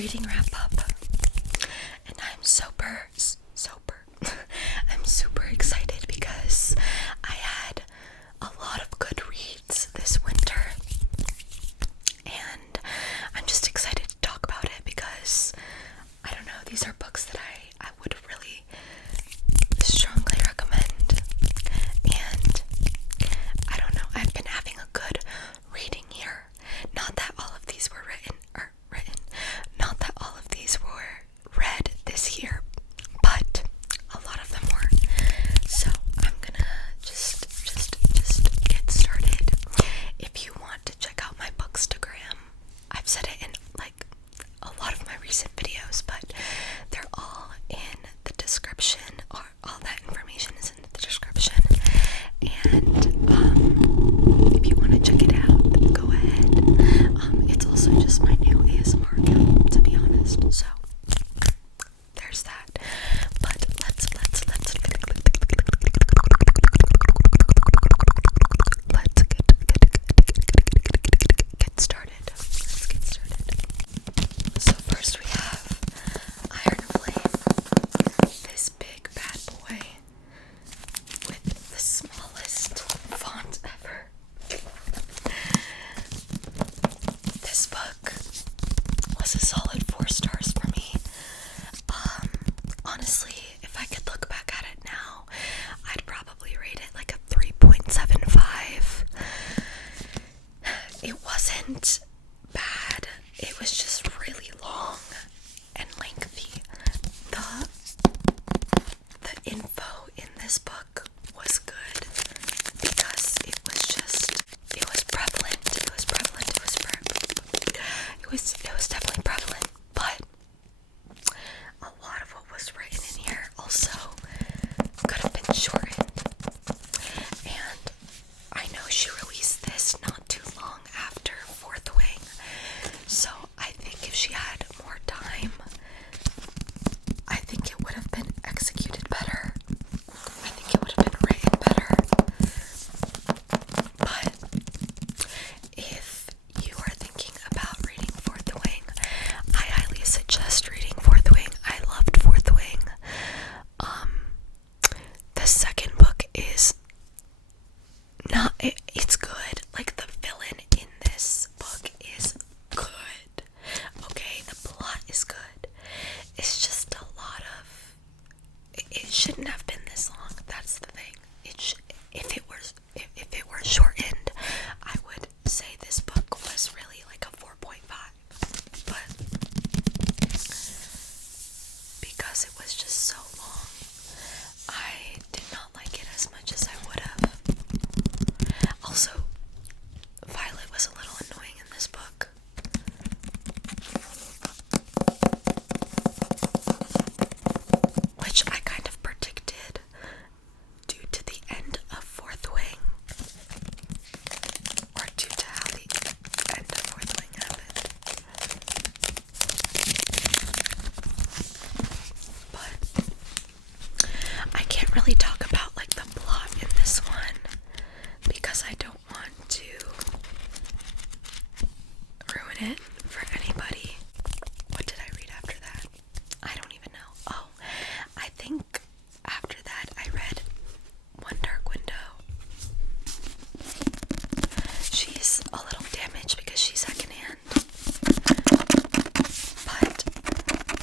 reading wrap up, and I'm I'm super excited because I had a lot of good reads this winter, and I'm just excited to talk about it because I don't know, these are books that I would really strongly recommend. And I don't know, I've been having a good reading year. Not that all of these were not that all of these were read this year, but a lot of them were. So I'm gonna just get started. If you want to check out my Bookstagram, I've said it in like a lot of my recent videos, but they're all in the description, or all that information is in the description. And if you want to check it out, go ahead. It's also just my new ASMR account, to be honest. So there's that. But let's get started. Let's get started. So first we have Iron Flame, this big bad boy with the smallest font ever. This book was a solid 4 stars for me. Honestly, if I could look back at it now, I'd probably rate it like a 3.75. It wasn't bad, it was just really long and lengthy. The info in this book was good because it was prevalent. It was definitely prevalent, but a lot of what was written in here also could have been shortened. And I know she released this not too long after Fourth Wing, so I think if she had more time, I think it would have been executed better. I think it would have been written better. But if you are thinking about reading Fourth Wing, I highly suggest reading Fourth Wing. I loved Fourth Wing. The second book is not, it's good. Like, the villain in this book is good. Okay, the plot is good. It's just a lot of, it shouldn't have been this long. That's the thing. If it were shortened, I would say this book was really like a 4.5. But because it was just so long, I did not like it as much as I would have. Also, Violet was a little annoying in this book. Which I kind of predicted due to the end of Fourth Wing. Or due to how the end of Fourth Wing happened. But I can't really talk about like the plot in this one because I don't want to ruin it for anybody. What did I read after that? I don't even know. Oh, I think after that I read One Dark Window. She's a little damaged because she's secondhand. But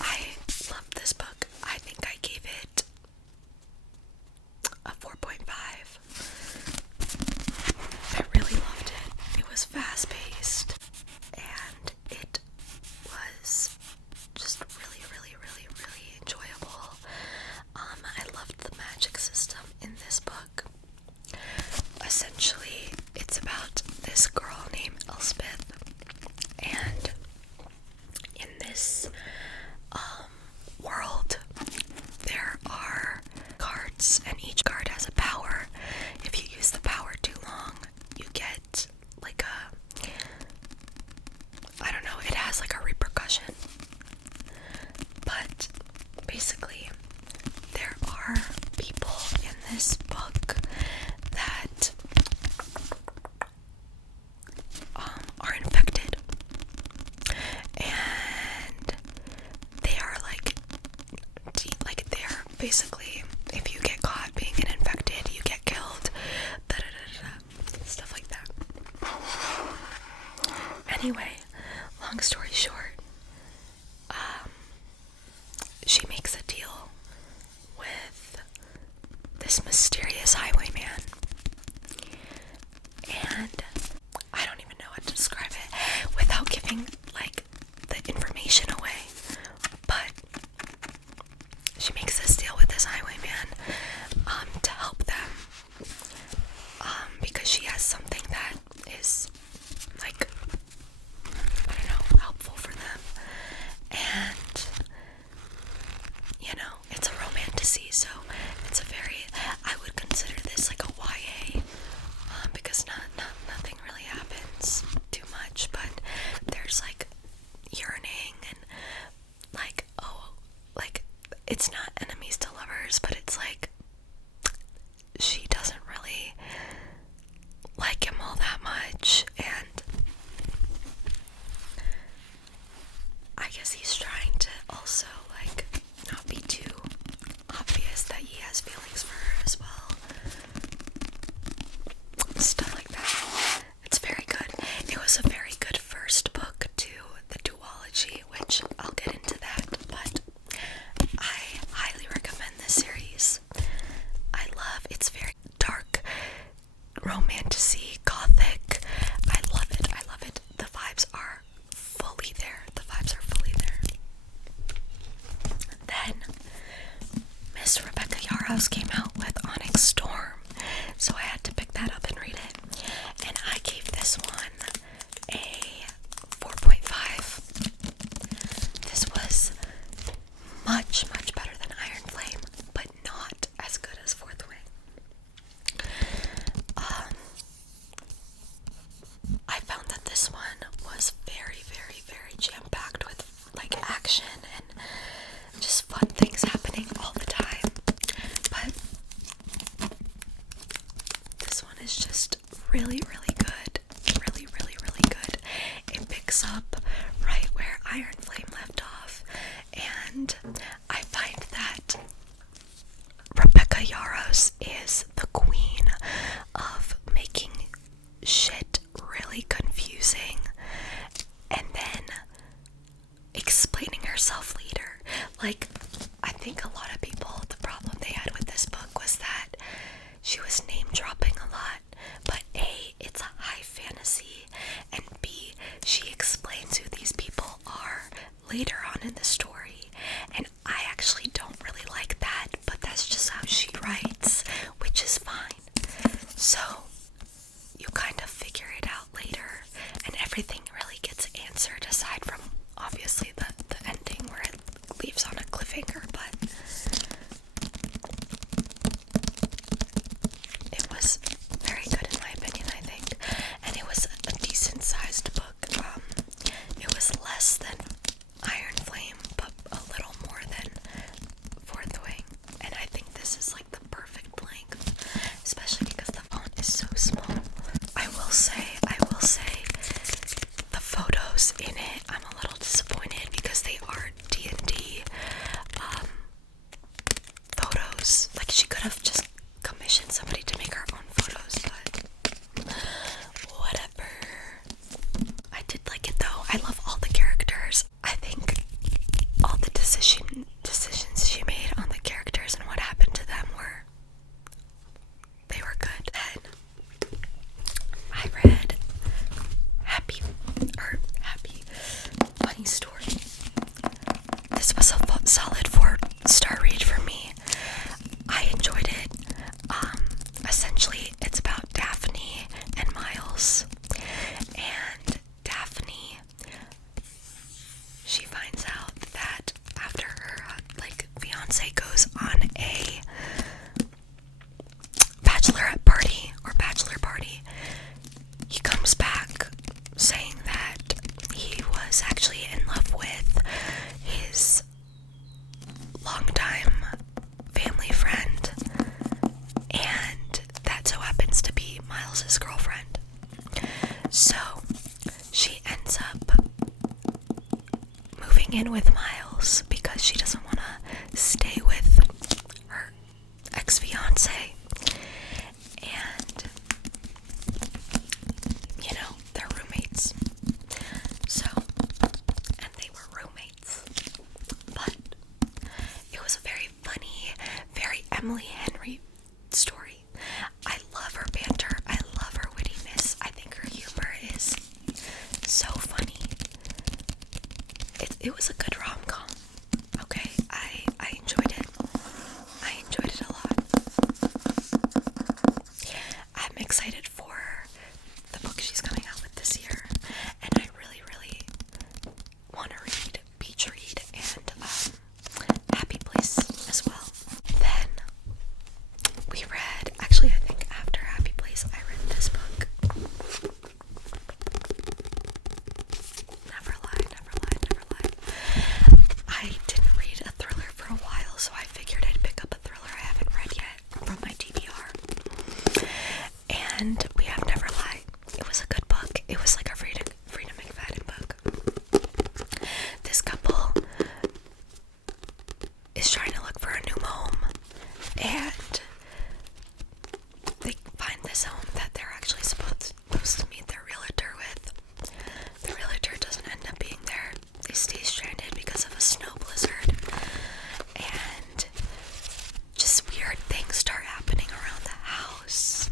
I loved this book. I think I gave it a 4.5. I really loved it. It was fast paced and it was just really enjoyable. I loved the magic system in this book. Essentially, it's about this girl named Elspeth, and in this world, there are cards, and each card has a power. If you use the power too long, you get like I don't know, it has like a repercussion. But basically, there are people in this book that are infected, and basically, if you get caught being infected, you get killed. Da, da, da, da, stuff like that. Anyway, long story short, she makes a deal with this mysterious highwayman, and I don't even know how to describe it without giving like the information away, but she makes this deal with this highwayman to help them, because she has something that is like, I don't know, helpful for them. And you know, it's a romantasy, so it's a very, I would consider this like a YA, because nothing really happens too much, but there's like yearning and like, oh, like, it's not enemies to lovers, but it's like she doesn't really like him all that much, and I guess he's trying to also like not be too obvious that he has feelings for her as well. Stuff like that. It's very good. It was a very good first book to the duology, which I'll get into that, but I highly recommend this series. I love, it's very dark, romantasy, gothic. I love it. I love it. The vibes are fully there. The vibes are fully there. Then Miss Rebecca Yarros came out with Onyx Storm, so I had to pick that up and read it. And I gave this one a 4.5. This was much, much better than Iron Flame, but not as good as Fourth Wing. I found that this one was very, very, very jam-packed with like action and just fun things happening all the time. But this one is just really, really good. Really, really, really good. It picks up right where Iron Flame left off, and I find that Rebecca Yarros is the queen of making shit really confusing and then explaining herself later. Like, I think a lot of people, the problem they had with this book was that she was name dropping a lot, but A, it's a high fantasy, and B, she explains who these people are later on in the story, and I actually don't really like that, but that's just how she writes, which is fine. So you kind of figure it out later, and everything really gets answered aside from obviously the ending where it leaves on a cliffhanger, but it was very good in my opinion, I think, and it was a decent sized book. It was less than Iron Flame, but a little more than Fourth Wing, and I think this is like the perfect length, especially because the font is so small. I will say, the photos in it, I'm a little disappointed because they are D&D photos. Like, she could have just commissioned somebody to make her own photos, but whatever. I did like it though. I love all the characters. I think all the decisions she made on the characters and what happened to them they were good. And I read Happy Bunny Story. This was a solid 4-star read for me. I enjoyed it. Essentially, it's about Daphne and Miles. And Daphne, she finds out that after her fiance goes on a bachelorette party or bachelor party, he comes back saying that he was actually in love with his longtime family friend, and that so happens to be Miles's girlfriend. So she ends up moving in with Miles because she doesn't want to stay with it was a good rom-com. Okay, I enjoyed it. I enjoyed it a lot. I'm excited for the book she's coming out with this year, and I really, really want to read Beach Read and Happy Place as well. Then we read, actually I think after Happy Place I read this book. Never lie, never lie, never lie. I didn't read a thriller for a while, so I figured I'd pick up a thriller I haven't read yet from my TBR. And we have Never Lie. It was a good book. It was like a Frida McFadden book. This couple is trying to look for a new home, and they find this home that they're actually supposed to meet their realtor with. The realtor doesn't end up being there. They stay stranded because of a snow blizzard, and just weird things start happening around the house.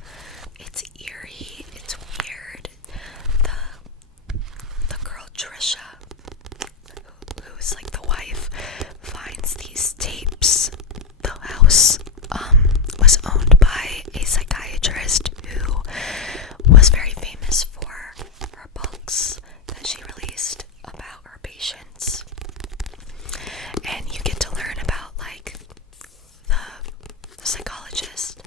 It's eerie, it's weird. The girl Trisha, who's like the wife, finds these tapes. The house was owned by a psychiatrist who was very famous for her books that she released about her patients. And you get to learn about like the psychologist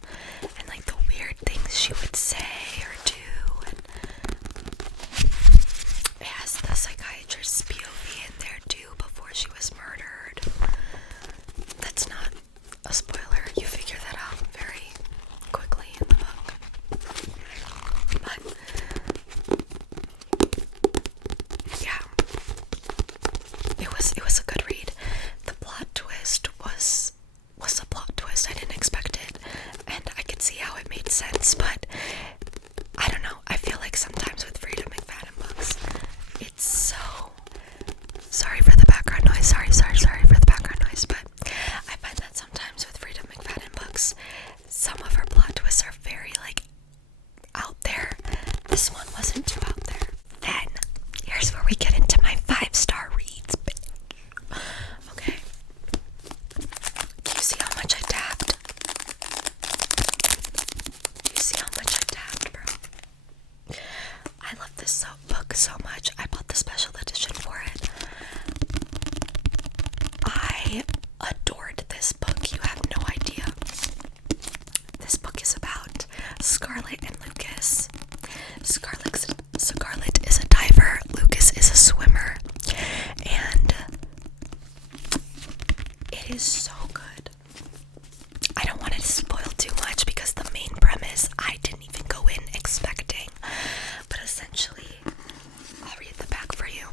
and like the weird things she would say or do, and it has the psychiatrist's POV in there too before she was murdered. That's not a spoiler, you figure that out very quickly in the book. But yeah, it was a good read. The plot twist was a plot twist. I didn't expect it, and I could see how it made sense, but I don't know. I feel like sometimes with Frida McFadden books, it's so... Sorry for the background noise. Sorry for the background noise, but I find that sometimes with Frida McFadden books, some of her plot twists are very, like, out there. This one wasn't too out there. Then, here's where we get into my 5-star reads, bitch. Okay. Do you see how much I tapped? Do you see how much I tapped, bro? I love this book so much. I bought the special edition for it. I adored this book. You have no idea. This book is about Scarlett and Lucas. Scarlett is a diver. Lucas is a swimmer. And it is so good. I don't want to spoil too much because the main premise I didn't even go in expecting. But essentially, I'll read the back for you.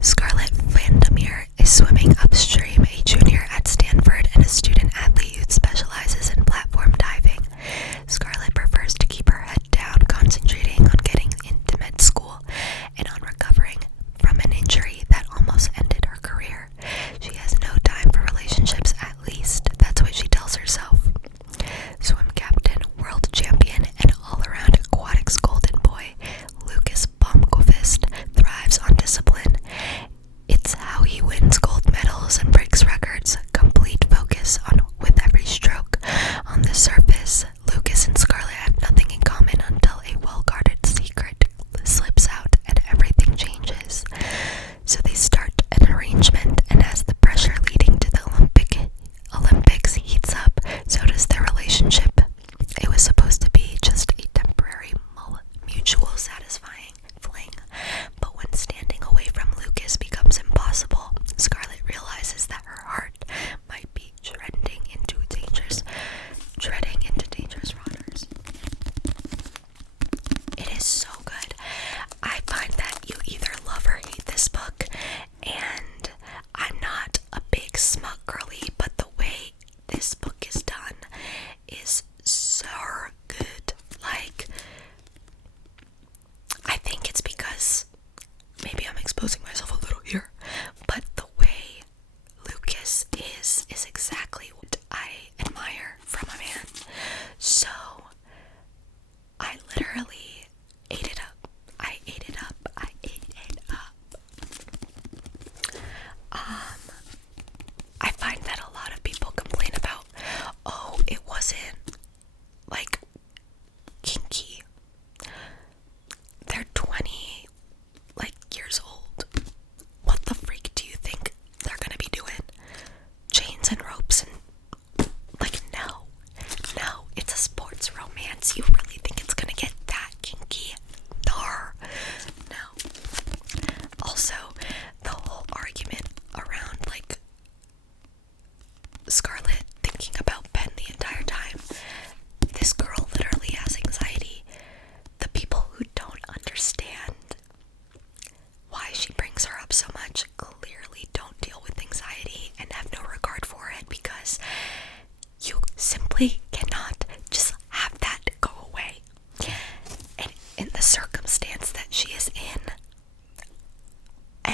Scarlett Vandermeer is swimming upstream, a junior at Stanford and a student athlete who specializes in platform diving. Scarlett prefers to keep her head down, concentrating on getting into med school and on recovering from an injury that almost ended her career. She has no time for relationships, at least that's what she tells herself. Swim captain, world champion, and all-around aquatics golden boy, Lucas Blomqvist thrives on discipline. It's how he wins gold medals and breaks records. Complete focus with every stroke. On the surface, Lucas and Scarlett have nothing in common until a well-guarded secret slips out and everything changes. So they start an arrangement, and as the pressure leading to the Olympics heats up, so does their relationship. It was supposed to be just a temporary, mutual satisfying fling, but when standing away from Lucas becomes impossible, Scarlett realizes that her heart might be treading into dangerous waters. It is so good. I find that you either love or hate this book, and I'm not a big smut girly, but the way this book is done is so good. Like, I think it's because maybe I'm exposing myself a little here, but the way Lucas is exactly what I admire from a man. So I literally ate it up. I ate it up.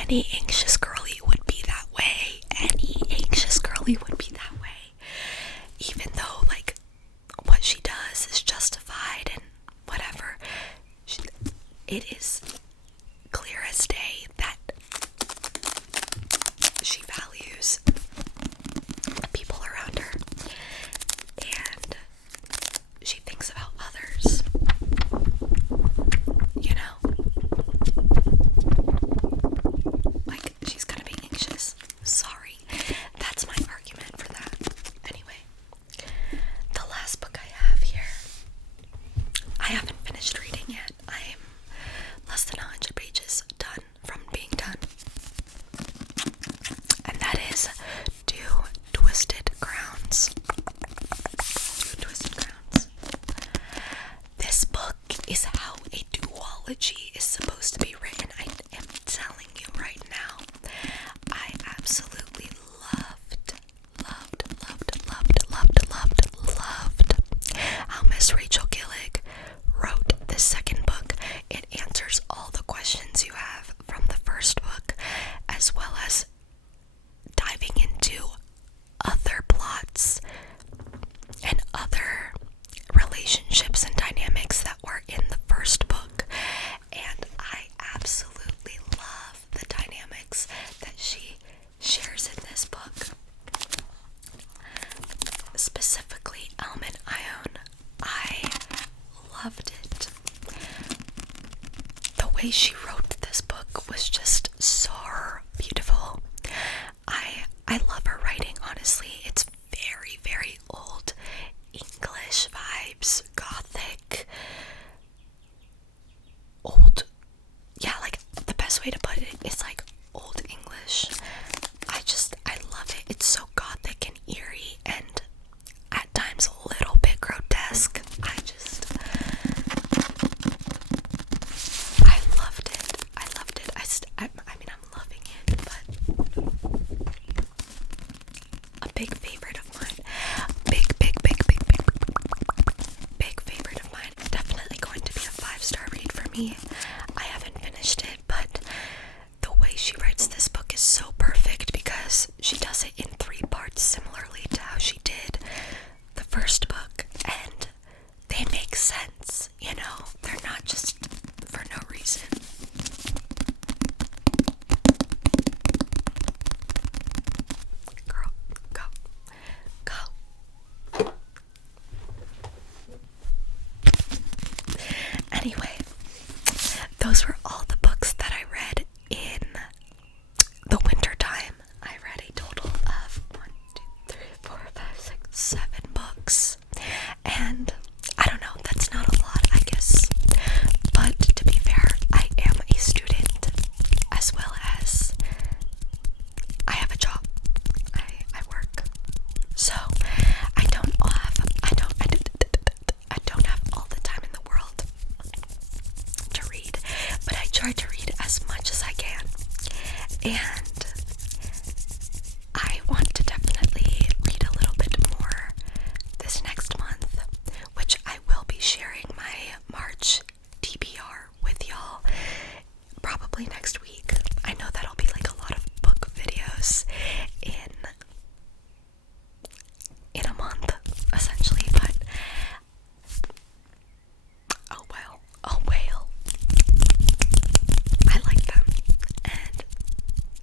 any anxious girly would be that way. Any anxious girly would be that way. Even though, like, what she does is justified and whatever, it is clear as day that she values the people around her and she thinks about others, you know? Like, she's gonna be anxious. Sorry. That's my argument for that. Anyway, the last book I have here, I haven't finished reading yet. I am less than 100 pages done from being done. And that is Two Twisted Crowns. Two Twisted Crowns. This book is how a duology is supposed to be written. I am telling you right now. I absolutely loved how Miss Rachel Gillig wrote this second book. It answers all the questions you have from the first book, as well as diving into other plots and other relationships and dynamics that were in the first book. And I absolutely love the dynamics that she shares in this book. Specifically, Elm and Ione. I loved it. The way she wrote this book was just so beautiful. I love her writing, honestly. It's very, very old English vibes, gothic, old, yeah, like, the best way to put it is like old English. I love it. It's so gothic and eerie and at times a little bit grotesque. I loved it. I mean, I'm loving it, but a big favorite of mine, big favorite of mine, definitely going to be a 5-star read for me. I haven't finished it, but the way she writes this book is so perfect because she does it in 3 parts, similarly to how she did the first book, and they make sense, you know? They're not just for no reason. Girl, go. Anyway, those were all the books that I read in the winter time. I read a total of 1, 2, 3, 4, 5, 6, 7 books. And I don't know, that's not a lot, I guess. But to be fair, I am a student as well as I have a job. I work. So I don't have all the time in the world to read, but I try to read as much as I can. And I want to definitely read a little bit more this next month, which I will be sharing my March TBR with y'all probably next week. I know that'll be like a lot of book videos in a month, essentially, but oh well. I like them, and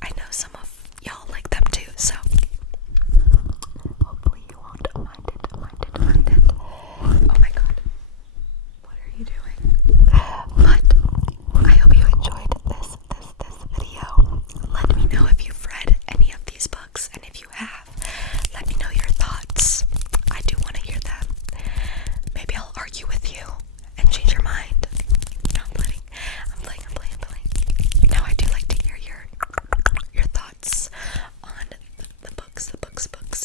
I know some of y'all like them too, so hopefully you won't mind it. Oh my god. What are you doing? But I hope you enjoyed this video. Let me know if you've read any of these books, and if you have, let me know your thoughts. I do want to hear them. Maybe I'll argue with you and change your mind. No, I'm playing. No, I do like to hear your thoughts on the books,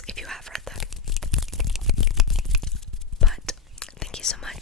if you have read them. But thank you so much